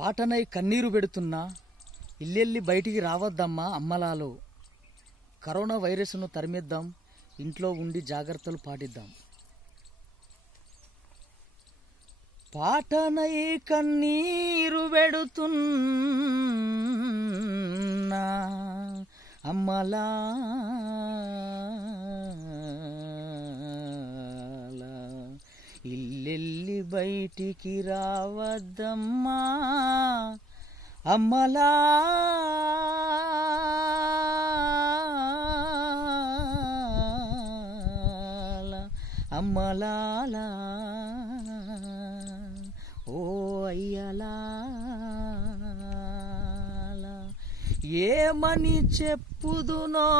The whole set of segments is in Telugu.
పాటనై కన్నీరు పెడుతున్నా ఇల్లెల్లి బయటికి రావద్దమ్మా అమ్మలాలో. కరోనా వైరస్ను తరిమిద్దాం, ఇంట్లో ఉండి జాగ్రత్తలు పాటిద్దాం. పాటనై కన్నీరు పెడుతున్నా అమ్మలా ఇల్లెల్లి బయటికి రావద్దమ్మా అమ్మలా. అమ్మలాలా ఓ అయ్యలా ఏమని చెప్పుదునో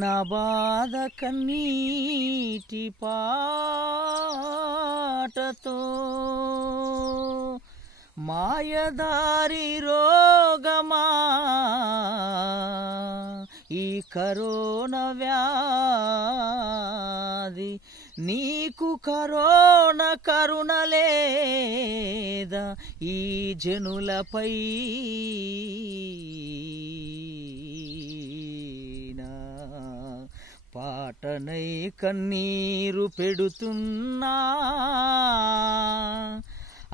నా బాధ కన్నీటి పాటతో. మాయదారి రోగమా ఈ కరోనా వ్యాధి, నీకు కరోనా కరుణ లేదా ఈ జనులపై? పాటనై కన్నీరు పెడుతున్నా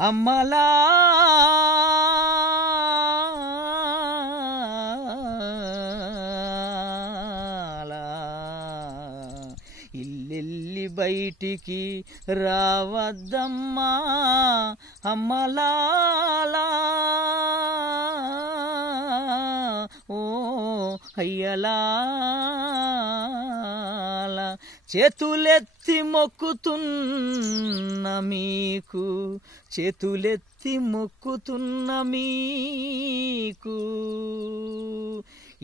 అమ్మలా ఇల్లెల్లి బయటికి రావద్దమ్మా అమ్మలాలా ఓ అయ్యలా. చేతులెత్తి మొక్కుతున్న మీకు, చేతులెత్తి మొక్కుతున్న మీకు,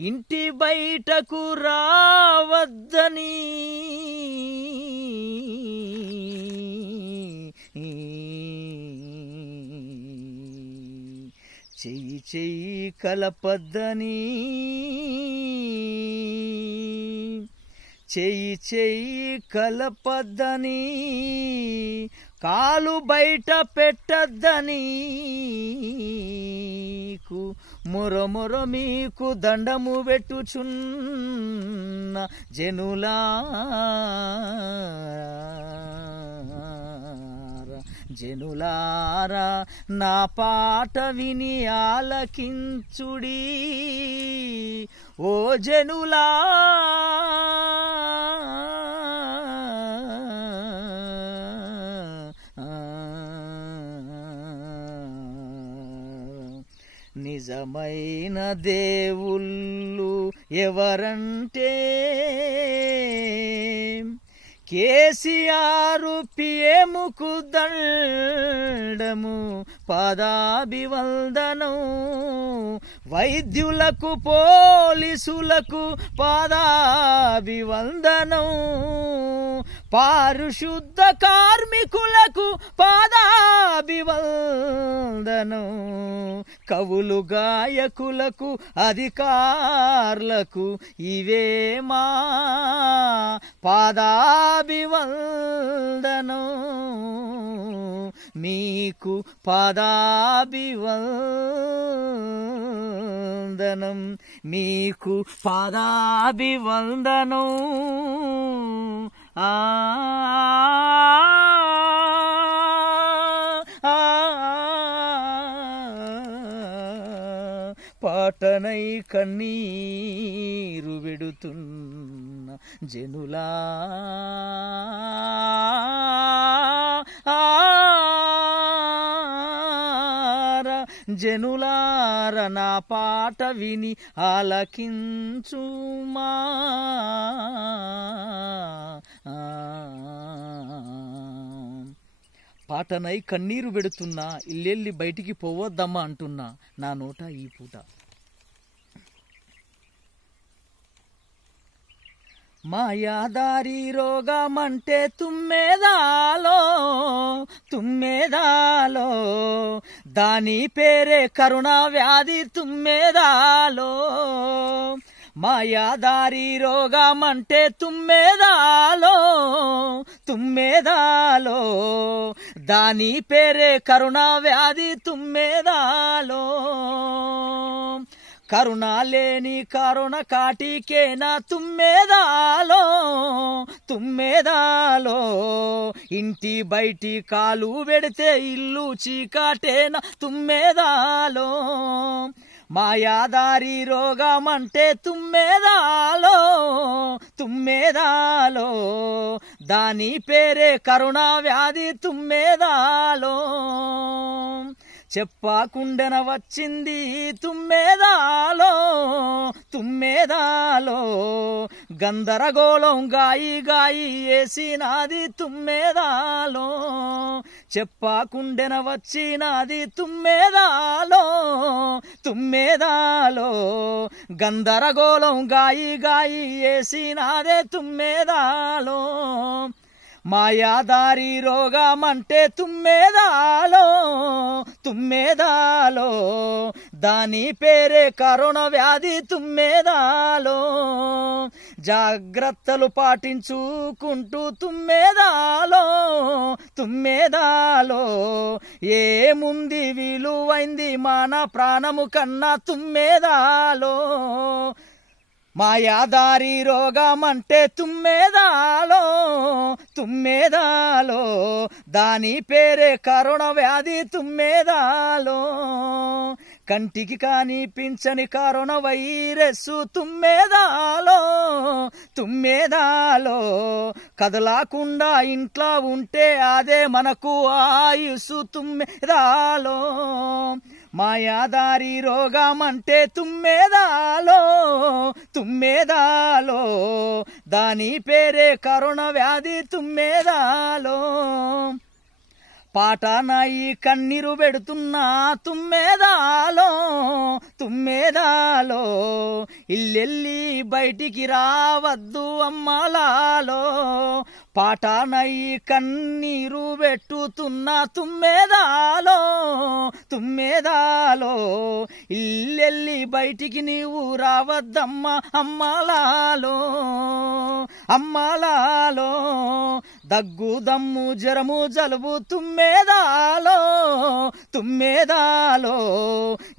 ఇంటి బయటకు రావద్దని చెయ్యి చెయ్యి కలపద్దని, చెయ్యి చెయ్యి కలపద్దని, కాలు బయట పెట్టద్దని మొరమొర మీకు దండము పెట్టుచున్న జనులారా నా పాట విని ఆలకించుడి ఓ జనులా. నిజమైన దేవుళ్ళు ఎవరంటే కేసీఆర్ పిఎంకు దండము పాదాభివందనం, వైద్యులకు పోలీసులకు పాదాభివందనం, పారిశుద్ధ కార్మికులకు పాదాభివందనం, కవులు గాయకులకు అధికారులకు ఇవే మా పాదాభివందనం. మీకు పాదాభివందనం, మీకు పాదాభివందనం. పాటనై కన్నీరు వెడుతున్న జనులార నా పాట విని ఆలకించుమా. పాటనై కన్నీరు పెడుతున్నా ఇల్లెల్లి బయటికి పోవద్దమ్మా అంటున్నా నా నోట ఈ పూట. మాయాదారి రోగమంటే తుమ్మెదాలో తుమ్మెదాలో, దాని పేరే కరుణా వ్యాధి తుమ్మెదాలో. మాయాదారి రోగమంటే తుమ్మెదాలో తుమ్మెదాలో దాని పేరే కరుణ వ్యాధి తుమ్మెదాలో కరుణ లేని కరుణ కాటికేనా తుమ్మెదాలో తుమ్మెదాలో ఇంటి బయటి కాలు పెడితే ఇల్లు చీకటేనా తుమ్మెదాలో మాయాదారి రోగమంటే తుమ్మెదాలో తుమ్మెదాలో దాని పేరే కరుణ వ్యాధి తుమ్మెదాలో చెప్పకుండెన వచ్చింది తుమ్మెదాలో తుమ్మెదాలో గందరగోళం గాయి గాయి వేసినది తుమ్మెదాలో చెప్పకుండెన వచ్చినది తుమ్మెదాలో తుమ్మెదాలో గందరగోళం గాయి గాయి వేసినదే తుమ్మెదాలో మాయాదారి రోగమంటే తుమ్మెదాలో తుమ్మెదాలో దాని పేరే కరోనా వ్యాధి తుమ్మెదాలో జాగ్రత్తలు పాటించుకుంటూ తుమ్మెదాలో తుమ్మెదాలో ఏముంది విలువైంది మన ప్రాణము కన్నా తుమ్మెదాలో మాయాదారి రోగమంటే తుమ్మెదాలో తుమ్మెదాలో దాని పేరే కరోనా వ్యాధి తుమ్మెదాలో కంటికి కనిపించని కరోనా వైరస్ తుమ్మెదాలో తుమ్మెదాలో కదలకుండా ఇంట్లో ఉంటే అదే మనకు ఆయుసు తుమ్మెదాలో మాయాదారి రోగమంటే తుమ్మెదాలో తుమ్మెదాలో దాని పేరే కరోనా వ్యాధి తుమ్మెదాలో పాటనాయి కన్నీరు పెడుతున్నా తుమ్మెదాలో తుమ్మెదాలో ఇల్లెల్లి బయటికి రావద్దు అమ్మలాలో పాటనాయి కన్నీరు పెట్టుతున్నా తుమ్మెదాలో తుమ్మెదాలో ఇల్లెల్లి బయటికి నీవు రావద్దమ్మా అమ్మలాలో అమ్మలాలో దగ్గు దమ్ము జ్వరము జలుబు తుమ్మెదాలో తుమ్మెదాలో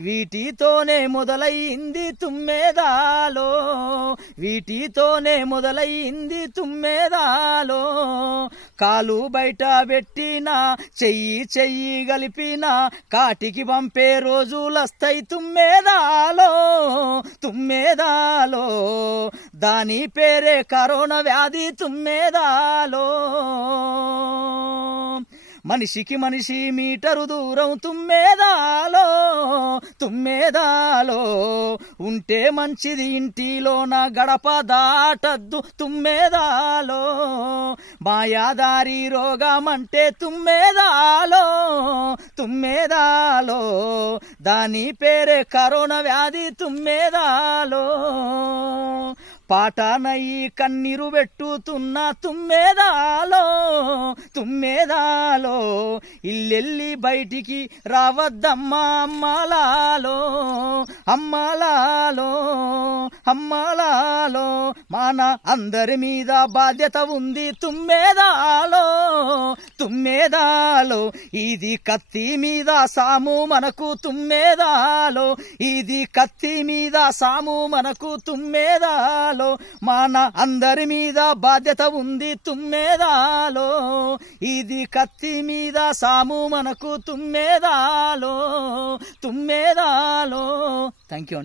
వీటితోనే మొదలైంది తుమ్మెదాలో వీటితోనే మొదలైంది తుమ్మెదాలో కాలు బయట పెట్టినా చెయ్యి చెయ్యి కలిపినా కాటికి పంపే రోజులస్తాయి తుమ్మెదాలో తుమ్మెదాలో దాని పేరే కరోనా వ్యాధి తుమ్మెదాలో మనిషికి మనిషి మీటరు దూరం తుమ్మెదాలో తుమ్మెదాలో ఉంటే మంచిది ఇంటిలోన గడప దాటద్దు తుమ్మెదాలో మాయాదారి రోగమంటే తుమ్మెదాలో తుమ్మెదాలో దాని పేరే కరోనా వ్యాధి తుమ్మెదాలో పాటనయి కన్నీరు పెట్టుతున్న తుమ్మెదాలో తుమ్మెదాలో ఇల్లెల్లి బయటికి రావద్దమ్మా అమ్మలాలో అమ్మలాలో అమ్మలాలో మన అందరి మీద బాధ్యత ఉంది తుమ్మెదాలో తుమ్మెదాలో ఇది కత్తి మీద సాము మనకు తుమ్మెదాలో ఇది కత్తి మీద సాము మనకు తుమ్మెదాలో మన అందరి మీద బాధ్యత ఉంది తుమ్మెదాలో ఇది కత్తి మీద సాము మనకు తుమ్మెదాలో తుమ్మెదాలో థ్యాంక్ యూ.